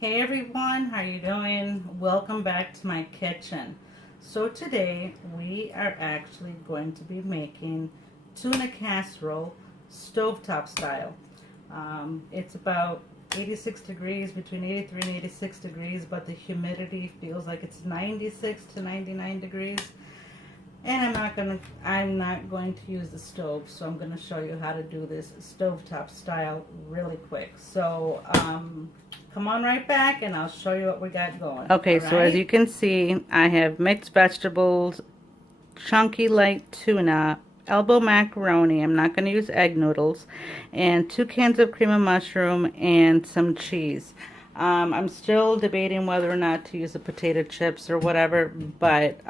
Hey everyone, how you doing? Welcome back to my kitchen. So today we are actually going to be making tuna casserole stovetop style. It's about 86 degrees, between 83 and 86 degrees, but the humidity feels like it's 96 to 99 degrees. And I'm not going to use the stove, so I'm going to show you how to do this stovetop style really quick. So come on right back and I'll show you what we got going. Okay, so as you can see, I have mixed vegetables, chunky light tuna, elbow macaroni, I'm not going to use egg noodles, and 2 cans of cream of mushroom and some cheese. I'm still debating whether or not to use the potato chips or whatever, but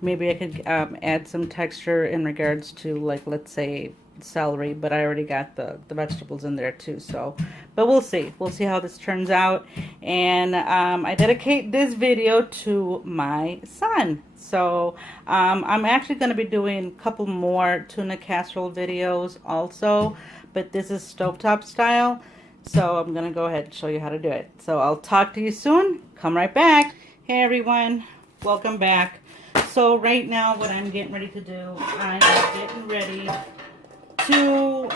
maybe I could add some texture in regards to, like, let's say celery, but I already got the vegetables in there too, so, but we'll see how this turns out. And I dedicate this video to my son, so I'm actually going to be doing a couple more tuna casserole videos also, but this is stovetop style, so I'm going to go ahead and show you how to do it. So I'll talk to you soon. Come right back. Hey everyone, welcome back. So right now what I'm getting ready to do, I'm getting ready to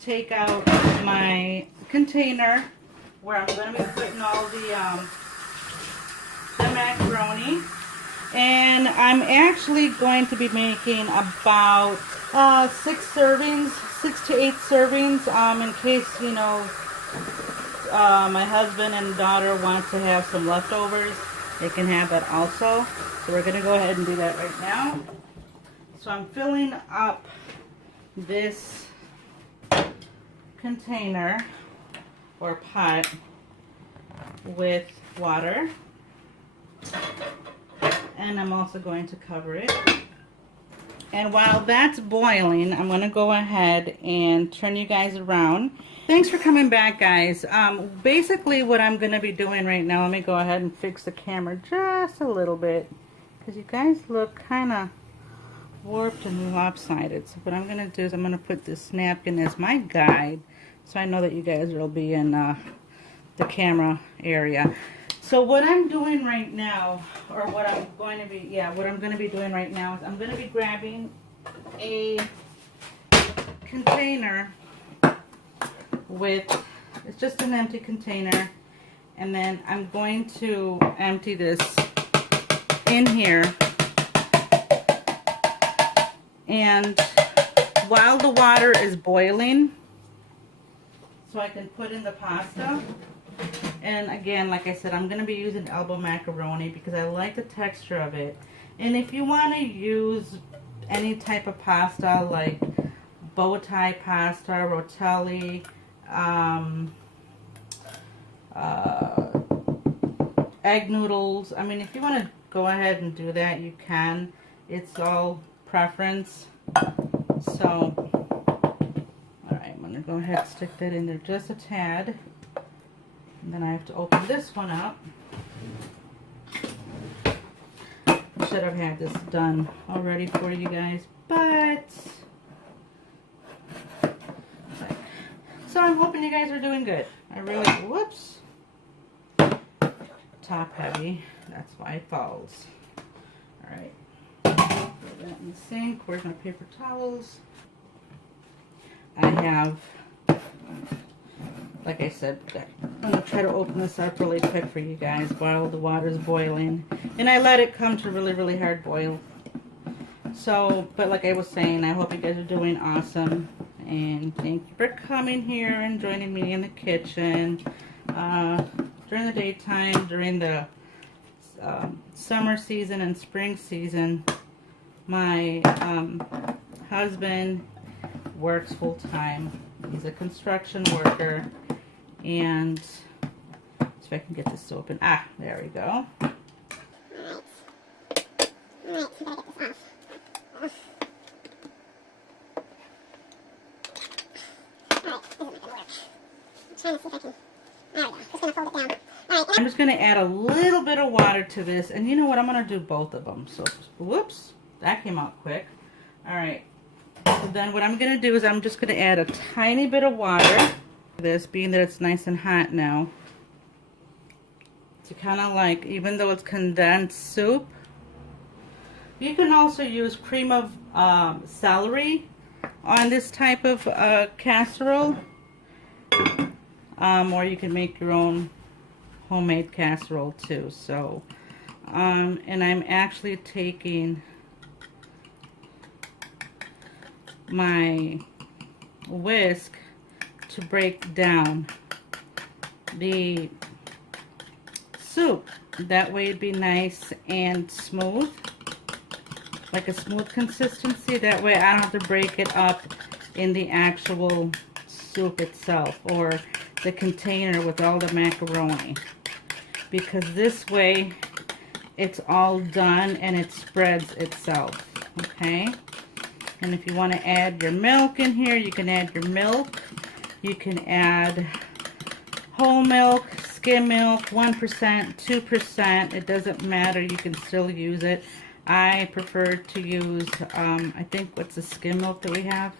take out my container where I'm going to be putting all the macaroni. And I'm actually going to be making about 6 to 8 servings, in case, you know, my husband and daughter want to have some leftovers. They can have that also. So we're going to go ahead and do that right now. So I'm filling up this container or pot with water. And I'm also going to cover it. And while that's boiling, I'm going to go ahead and turn you guys around. Thanks for coming back, guys. Basically what I'm going to be doing right now, let me go ahead and fix the camera just a little bit, because you guys look kind of warped and lopsided. So what I'm going to do is I'm going to put this napkin as my guide, so I know that you guys will be in the camera area. So what I'm doing right now, or what I'm going to be doing right now is I'm going to be grabbing a container with, it's just an empty container, and then I'm going to empty this in here. And while the water is boiling, so I can put in the pasta. And again, like I said, I'm going to be using elbow macaroni because I like the texture of it. And if you want to use any type of pasta, like bow tie pasta, rotelli, egg noodles, I mean, if you want to go ahead and do that, you can. It's all preference. So, alright, I'm going to go ahead and stick that in there just a tad. And then I have to open this one up. I should have had this done already for you guys, but so I'm hoping you guys are doing good. I really, whoops, top heavy, that's why it falls. Alright, put that in the sink. Where's my paper towels? I have, like I said, I'm going to try to open this up really quick for you guys while the water's boiling. And I let it come to really, really hard boil. So, but like I was saying, I hope you guys are doing awesome. And thank you for coming here and joining me in the kitchen. During the daytime, during the summer season and spring season, my husband works full time. He's a construction worker. And so if I can get this to open. Ah, there we go. Alright, so I gotta get this off. Alright, this isn't gonna work. I'm trying to see if I can. There we go. Just gonna fold it down. Alright, I'm just gonna add a little bit of water to this, and you know what? I'm gonna do both of them. So, whoops, that came out quick. Alright. So then what I'm gonna do is I'm just gonna add a tiny bit of water. This being that it's nice and hot now, to kind of like, even though it's condensed soup. You can also use cream of celery on this type of casserole. Or you can make your own homemade casserole too. So, and I'm actually taking my whisk to break down the soup. That way it'd be nice and smooth, like a smooth consistency. That way I don't have to break it up in the actual soup itself or the container with all the macaroni, because this way it's all done and it spreads itself. Okay, and if you want to add your milk in here, you can add your milk. You can add whole milk, skim milk, 1%, 2%. It doesn't matter. You can still use it. I prefer to use, I think, what's the skim milk that we have.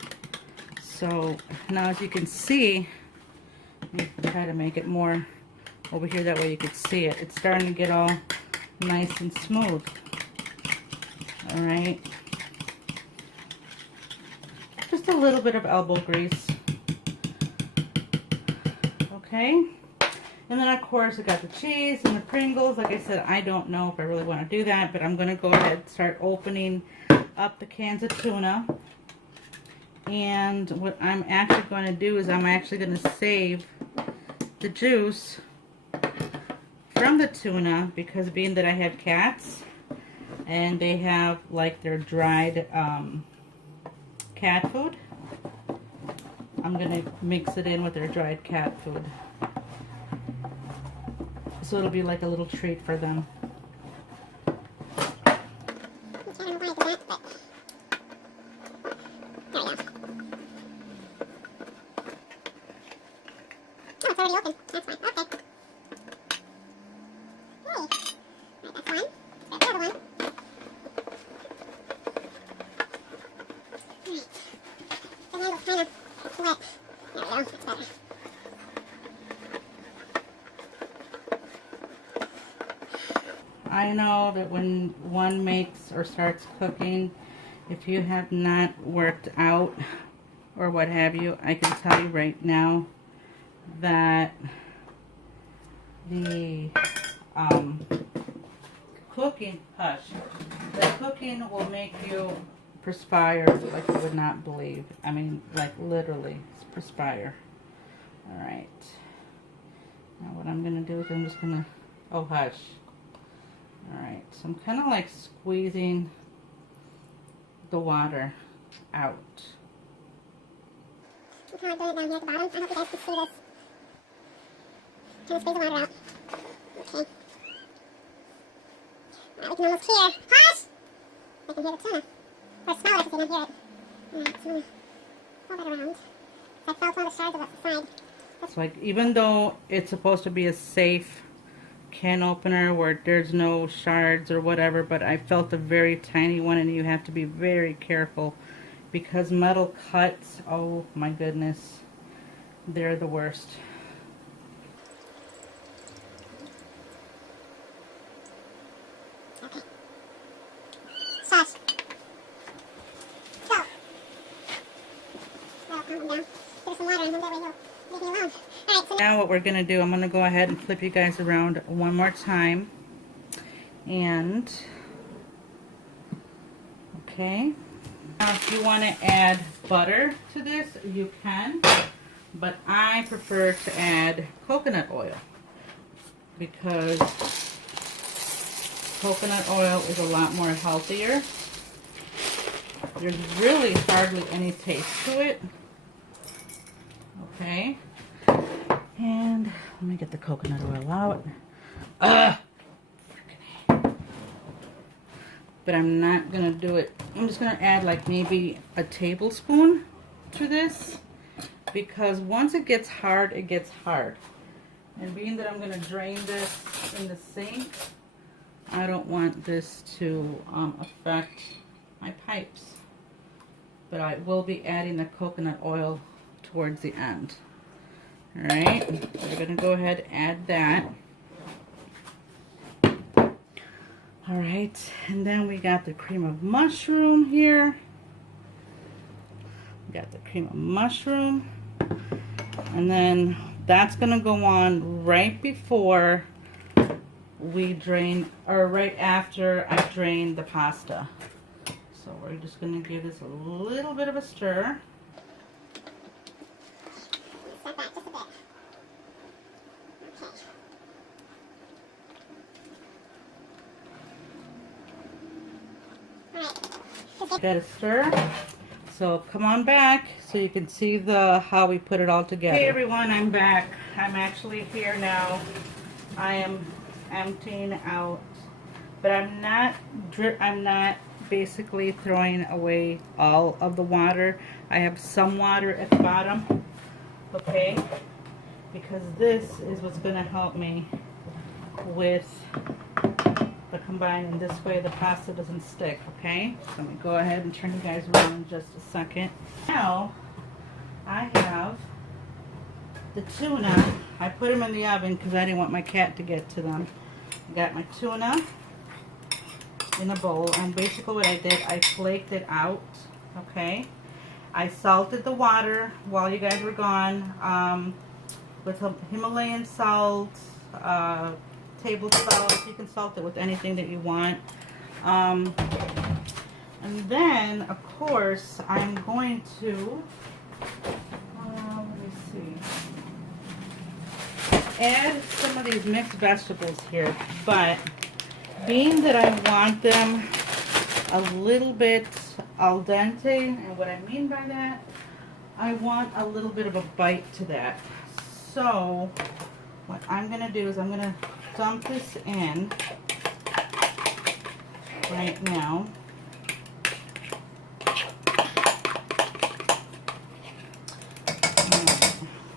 So now, as you can see, let me try to make it more over here. That way you can see it. It's starting to get all nice and smooth. All right. Just a little bit of elbow grease. Okay. And then, of course, I got the cheese and the Pringles. Like I said, I don't know if I really want to do that, but I'm going to go ahead and start opening up the cans of tuna. And what I'm actually going to do is I'm actually going to save the juice from the tuna, because being that I have cats and they have like their dried cat food, I'm going to mix it in with their dried cat food. So it'll be like a little treat for them. I know that when one makes or starts cooking, if you have not worked out or what have you, I can tell you right now that the cooking will make you perspire like you would not believe. I mean, like literally perspire. All right. Now what I'm going to do is I'm just going to, oh hush. Alright, so I'm kind of like squeezing the water out. I'm kind of doing it down here at the bottom. I hope you guys can see this. Kind of squeeze the water out. Okay. Now we can almost hear. Hush! I can hear the tuna. Or smell it if you don't hear it. Alright, so I'm going to fold it around. I felt all the shards of it aside. It's like, even though it's supposed to be a safe can opener where there's no shards or whatever, but I felt a very tiny one, and you have to be very careful because metal cuts, oh my goodness, they're the worst. Okay. Shush. So. Well, calm down. Give some water and then there we go. Leave me alone. Alright, so now what we're going to do, I'm going to go ahead and flip you guys around one more time. And, okay. Now if you want to add butter to this, you can. But I prefer to add coconut oil, because coconut oil is a lot more healthier. There's really hardly any taste to it. Okay. And let me get the coconut oil out. But I'm not going to do it. I'm just going to add like maybe a tablespoon to this, because once it gets hard, it gets hard. And being that I'm going to drain this in the sink, I don't want this to affect my pipes. But I will be adding the coconut oil towards the end. Alright, so we're going to go ahead and add that. All right, and then we got the cream of mushroom here. We got the cream of mushroom. And then that's gonna go on right before we drain, or right after I drain the pasta. So we're just gonna give this a little bit of a stir. Set that just a bit. Gotta stir. So come on back so you can see how we put it all together. Hey everyone, I'm back. I'm actually here now. I am emptying out, but I'm not basically throwing away all of the water. I have some water at the bottom, okay? Because this is what's gonna help me with the combining. This way the pasta doesn't stick, okay? So let me go ahead and turn you guys around in just a second. Now, I have the tuna. I put them in the oven because I didn't want my cat to get to them. I got my tuna in a bowl, and basically what I did, I flaked it out, okay? I salted the water while you guys were gone with Himalayan salt, table salt. You can salt it with anything that you want. And then, of course, I'm going to, let me see, add some of these mixed vegetables here, but being that I want them a little bit al dente, and what I mean by that, I want a little bit of a bite to that. So what I'm going to do is I'm going to dump this in right now.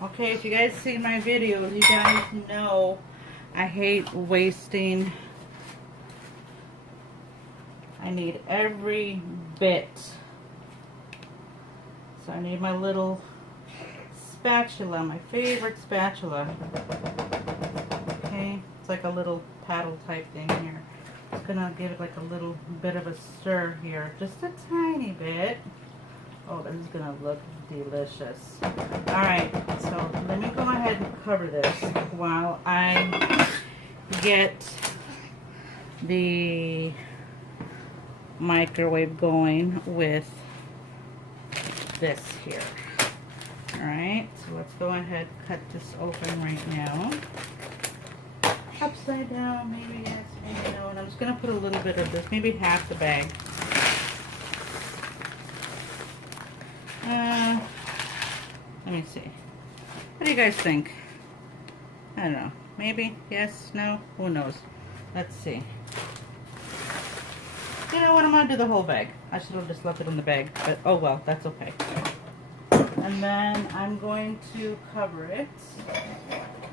Okay, if you guys see my videos, you guys know I hate wasting. I need every bit. So I need my little spatula, my favorite spatula. Okay, it's like a little paddle type thing here. It's gonna give it like a little bit of a stir here, just a tiny bit. Oh, this is gonna look delicious. Alright, so let me go ahead and cover this while I get the microwave going with this here. Alright, so let's go ahead and cut this open right now. Upside down, maybe yes, maybe no. And I'm just going to put a little bit of this, maybe half the bag. Let me see. What do you guys think? I don't know. Maybe? Yes? No? Who knows? Let's see. You know what? I'm going to do the whole bag. I should have just left it in the bag. But oh well, that's okay. And then I'm going to cover it.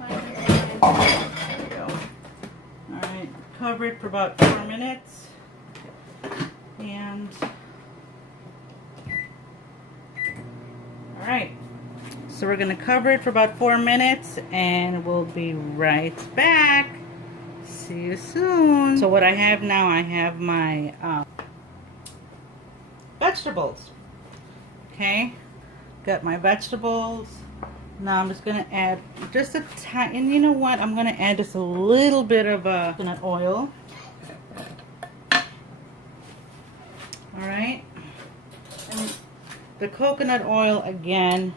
There we go. Alright, cover it for about 4 minutes. And alright. So we're going to cover it for about 4 minutes and we'll be right back. See you soon. So what I have now, I have my vegetables. Okay, got my vegetables. Now I'm just going to add just a tiny, and you know what? I'm going to add just a little bit of coconut oil. Alright. And the coconut oil, again,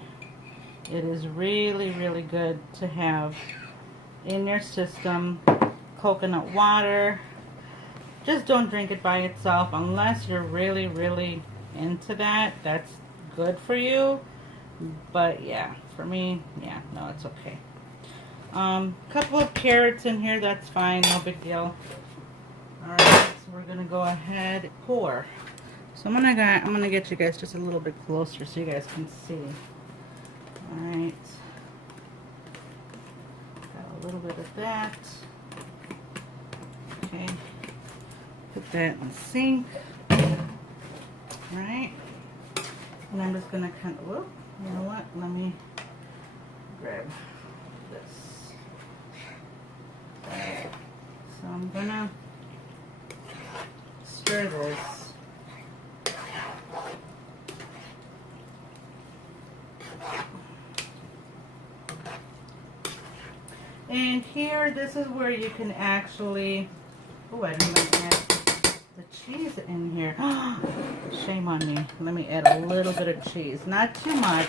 it is really, really good to have in your system. Coconut water. Just don't drink it by itself unless you're really, really into that. That's good for you. But yeah, for me, yeah, no, it's okay. Couple of carrots in here, that's fine, no big deal. Alright, so we're gonna go ahead and pour. So I'm gonna get you guys just a little bit closer so you guys can see. Alright. Got a little bit of that. Okay. Put that in the sink. Alright. And I'm just gonna kind of, whoop, you know what? Let me grab this. So I'm gonna stir this. And here, this is where you can actually, oh, I didn't add the cheese in here. Shame on me. Let me add a little bit of cheese. Not too much,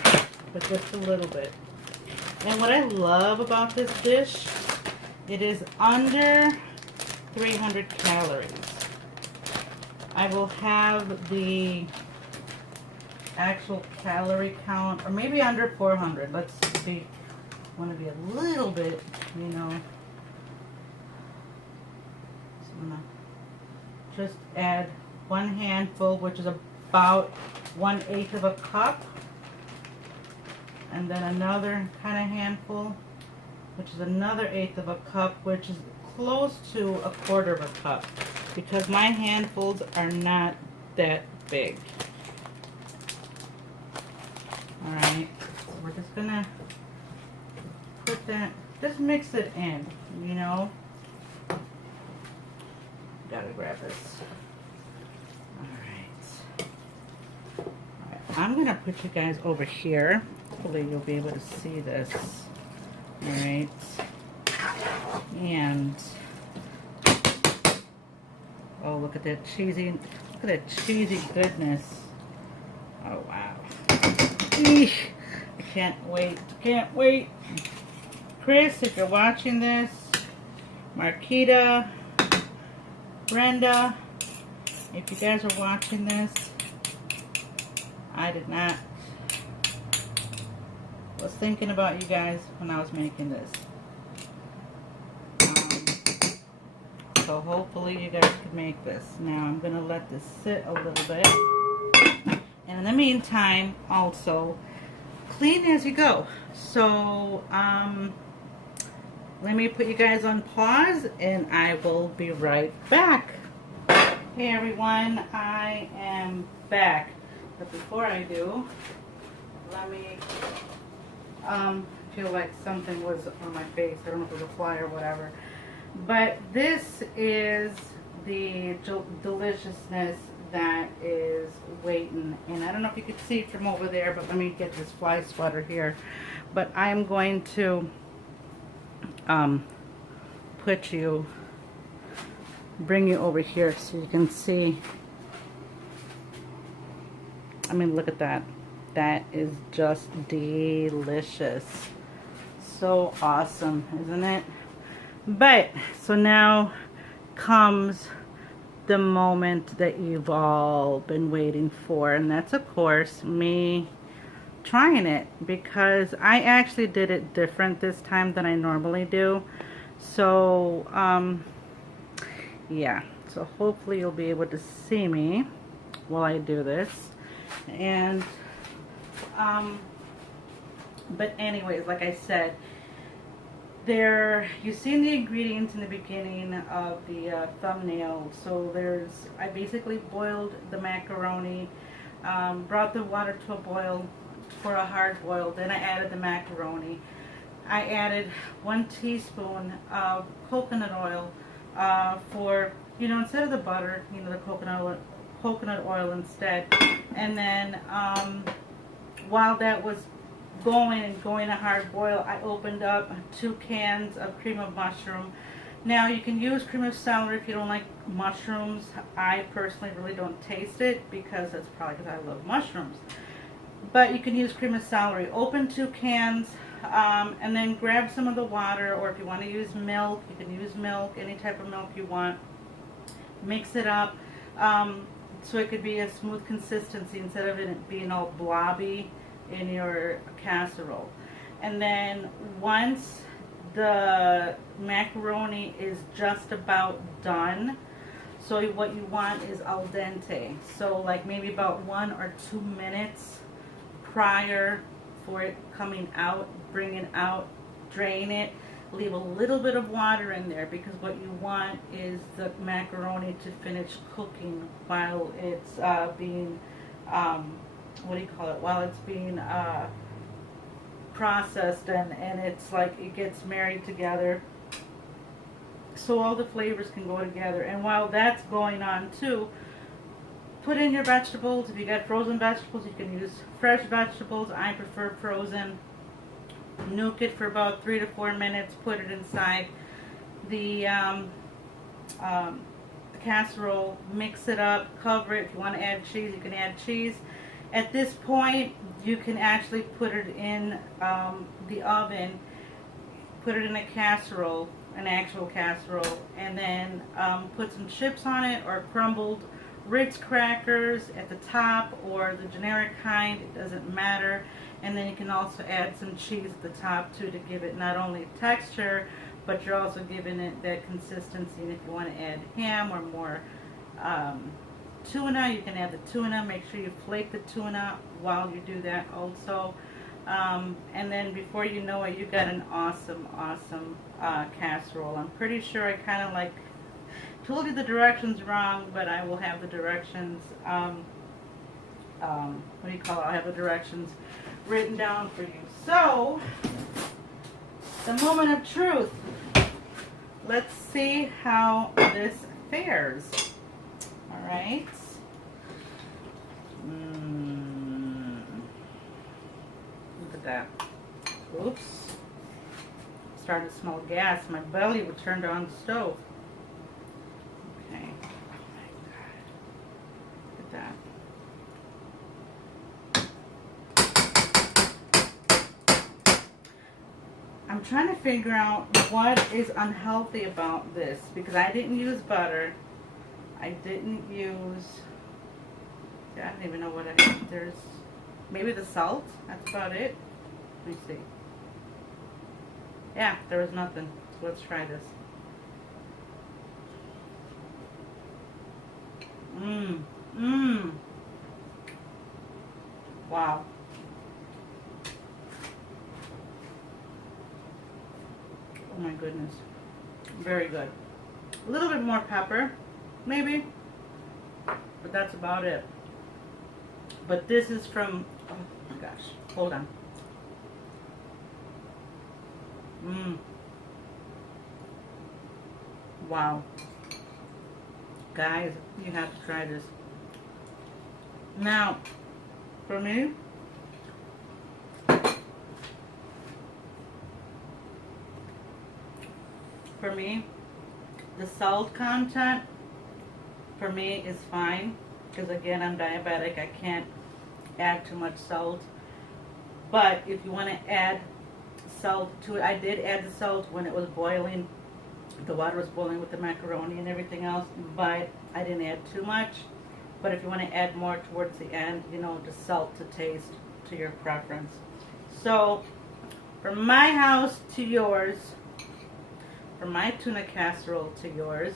but just a little bit. And what I love about this dish, it is under 300 calories. I will have the actual calorie count, or maybe under 400. Let's be, want to be a little bit, you know. So I'm gonna just add 1 handful, which is about 1/8 of a cup, and then another kind of handful, which is another 1/8 of a cup, which is close to 1/4 of a cup, because my handfuls are not that big. All right, so we're just gonna put that, just mix it in, you know. Gotta grab this. All right, I'm gonna put you guys over here. Hopefully you'll be able to see this. All right, and oh, look at that cheesy, look at that cheesy goodness. Oh wow. Eesh. I can't wait, can't wait. Chris, if you're watching this, Marquita, Brenda, if you guys are watching this, I did not, was thinking about you guys when I was making this. So hopefully you guys can make this. Now I'm going to let this sit a little bit. And in the meantime, also, clean as you go. So, let me put you guys on pause and I will be right back. Hey everyone, I am back. But before I do, let me, feel like something was on my face. I don't know if it was a fly or whatever. But this is the deliciousness that is waiting. And I don't know if you could see it from over there, but let me get this fly swatter here. But I'm going to bring you over here so you can see. I mean, look at that. That is just delicious. So awesome, isn't it? But, so now comes the moment that you've all been waiting for, and that's of course me trying it, because I actually did it different this time than I normally do. So yeah, so hopefully you'll be able to see me while I do this. And but anyways, like I said, there, you've seen the ingredients in the beginning of the thumbnail. So I basically boiled the macaroni, brought the water to a boil for a hard boil, then I added the macaroni. I added 1 teaspoon of coconut oil for, you know, instead of the butter, you know, the coconut oil instead. And then while that was going a hard boil, I opened up 2 cans of cream of mushroom. Now you can use cream of celery if you don't like mushrooms. I personally really don't taste it, because that's probably because I love mushrooms. But you can use cream of celery. Open 2 cans and then grab some of the water, or if you want to use milk, you can use milk, any type of milk you want. Mix it up so it could be a smooth consistency instead of it being all blobby in your casserole. And then once the macaroni is just about done, so what you want is al dente, so like maybe about 1 or 2 minutes prior for it coming out, bring it out, drain it, leave a little bit of water in there, because what you want is the macaroni to finish cooking while it's being while it's being processed, and it's like it gets married together, so all the flavors can go together. And while that's going on too, put in your vegetables. If you got frozen vegetables, you can use fresh vegetables. I prefer frozen. Nuke it for about 3 to 4 minutes. Put it inside the casserole. Mix it up. Cover it. If you want to add cheese, you can add cheese. At this point, you can actually put it in the oven. Put it in a casserole, an actual casserole, and then put some chips on it or crumbled Ritz crackers at the top, or the generic kind, it doesn't matter. And then you can also add some cheese at the top too, to give it not only texture, but you're also giving it that consistency. And if you want to add ham or more tuna, you can add the tuna. Make sure you flake the tuna while you do that also. And then before you know it, you got an awesome casserole. I'm pretty sure I kind of like told you the directions wrong, but I will have the directions, what do you call it? I'll have the directions written down for you. So, the moment of truth. Let's see how this fares. Alright. Look at that. Oops. Starting to smell gas. My belly would turn on the stove. Okay. Oh my God. Look at that. I'm trying to figure out what is unhealthy about this, because I didn't use butter. I didn't use, I don't even know what I have. There's maybe the salt. That's about it. Let me see. Yeah, there was nothing. So let's try this. Wow. Oh my goodness. Very good. A little bit more pepper, maybe, but that's about it. But this is from, oh my gosh, hold on. Wow. Guys, you have to try this. Now, for me, the salt content for me is fine, because again, I'm diabetic. I can't add too much salt. But if you want to add salt to it, I did add the salt when it was boiling. The water was boiling with the macaroni and everything else, but I didn't add too much. But if you want to add more towards the end, you know, just salt to taste, to your preference. So, from my house to yours, from my tuna casserole to yours.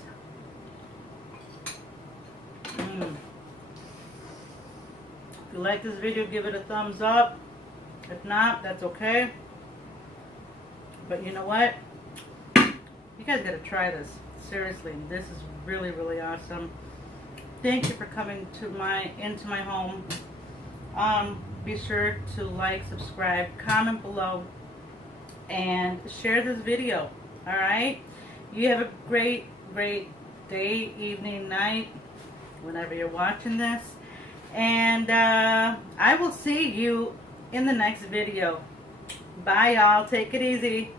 If you like this video, give it a thumbs up. If not, that's okay. But you know what? You guys gotta try this. Seriously, this is really, really awesome. Thank you for coming to into my home. Be sure to like, subscribe, comment below, and share this video. Alright? You have a great, great day, evening, night, whenever you're watching this. And I will see you in the next video. Bye, y'all. Take it easy.